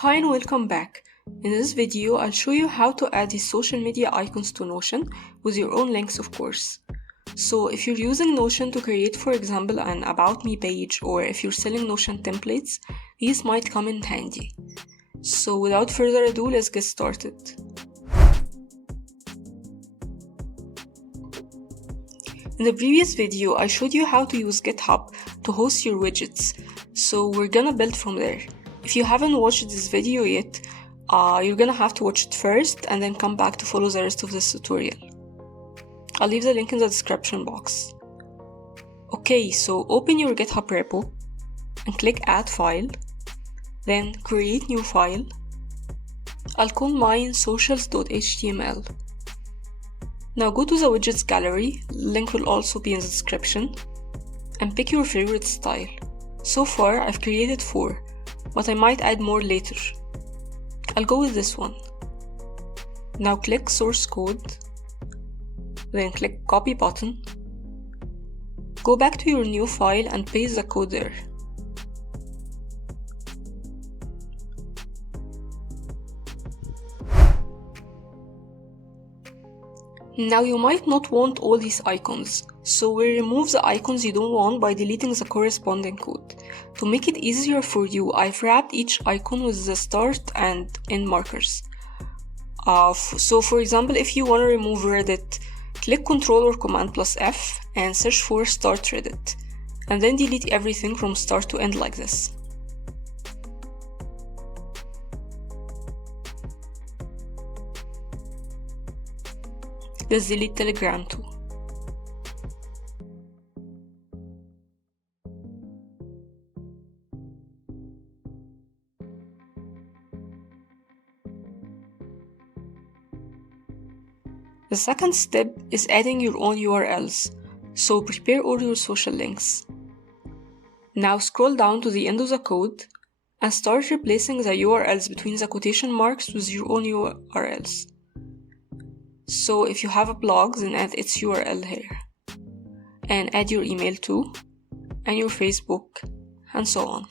Hi and welcome back. In this video, I'll show you how to add these social media icons to Notion with your own links, of course. So if you're using Notion to create, for example, an About Me page, or if you're selling Notion templates, these might come in handy. So without further ado, let's get started. In the previous video, I showed you how to use GitHub to host your widgets, so we're gonna build from there. If you haven't watched this video yet, you're gonna have to watch it first and then come back to follow the rest of this tutorial. I'll leave the link in the description box. Okay, so open your GitHub repo and click Add File, then Create New File. I'll call mine socials.html. Now go to the widgets gallery, link will also be in the description, and pick your favorite style. So far I've created 4, but I might add more later. I'll go with this one. Now click source code, then click copy button. Go back to your new file and paste the code there. Now you might not want all these icons, so we'll remove the icons you don't want by deleting the corresponding code. To make it easier for you, I've wrapped each icon with the start and end markers. So for example, if you want to remove Reddit, click Ctrl or Command plus F and search for Start Reddit, and then delete everything from start to end like this. Let's delete Telegram too. The second step is adding your own URLs, so prepare all your social links. Now scroll down to the end of the code and start replacing the URLs between the quotation marks with your own URLs. So if you have a blog, then add its URL here. And add your email too, and your Facebook, and so on.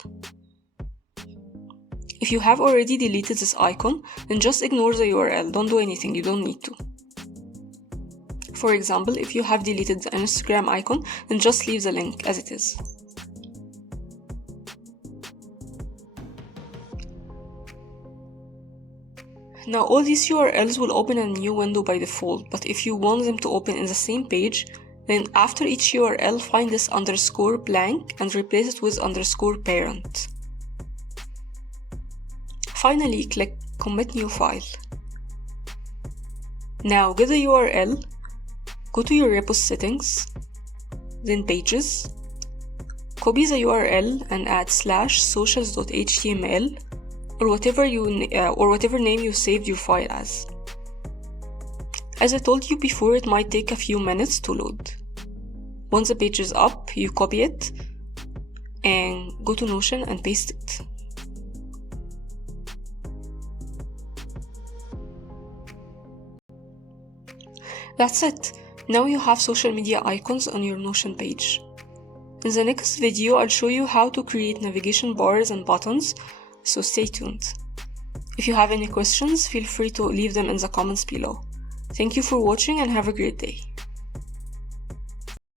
If you have already deleted this icon, then just ignore the URL, don't do anything, you don't need to. For example, if you have deleted the Instagram icon, then just leave the link as it is. Now all these URLs will open a new window by default, but if you want them to open in the same page, then after each URL find this underscore blank and replace it with underscore parent. Finally, click Commit New File. Now get the URL, go to your repo settings, then Pages, copy the URL and add /socials.html or whatever name you saved your file as. As I told you before, it might take a few minutes to load. Once the page is up, you copy it and go to Notion and paste it. That's it. Now you have social media icons on your Notion page. In the next video, I'll show you how to create navigation bars and buttons, so stay tuned. If you have any questions, feel free to leave them in the comments below. Thank you for watching and have a great day.